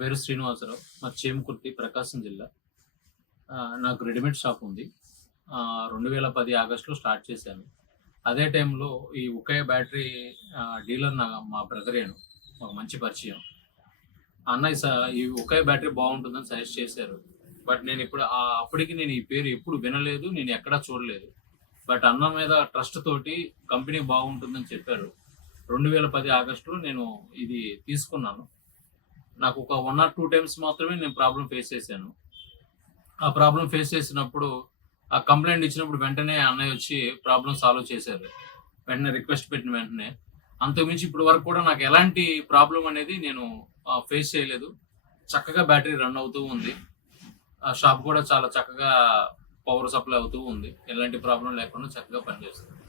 పేరు శ్రీనివాసరావు. మాది చేమకుర్తి, ప్రకాశం జిల్లా. నాకు రెడీమేడ్ షాప్ ఉంది. 2010 ఆగస్ట్‌లో స్టార్ట్ చేశాను. అదే టైంలో ఈ ఉకయ్ బ్యాటరీ డీలర్ మా బ్రదరేను. మాకు మంచి పరిచయం. అన్నయ్య ఈ ఉకయ్ బ్యాటరీ బాగుంటుందని సజెస్ట్ చేశారు. బట్ నేనిప్పుడు అప్పటికి నేను ఈ పేరు ఎప్పుడు వినలేదు. నేను ఎక్కడా చూడలేదు. బట్ అన్న మీద ట్రస్ట్ తోటి కంపెనీ బాగుంటుందని చెప్పారు. 2010 ఆగస్టులో నేను ఇది తీసుకున్నాను. నాకు ఒక 1 ఆర్ 2 టైమ్స్ మాత్రమే నేను ప్రాబ్లమ్ ఫేస్ చేశాను. ఆ ప్రాబ్లమ్ ఫేస్ చేసినప్పుడు ఆ కంప్లెయింట్ ఇచ్చినప్పుడు వెంటనే అన్నయ్య వచ్చి ప్రాబ్లమ్ సాల్వ్ చేశారు. వెంటనే రిక్వెస్ట్ పెట్టిన వెంటనే. అంతకుమించి ఇప్పటి వరకు కూడా నాకు ఎలాంటి ప్రాబ్లమ్ అనేది నేను ఫేస్ చేయలేదు. చక్కగా బ్యాటరీ రన్ అవుతూ ఉంది. షాప్ కూడా చాలా చక్కగా పవర్ సప్లై అవుతూ ఉంది. ఎలాంటి ప్రాబ్లమ్ లేకుండా చక్కగా పనిచేస్తుంది.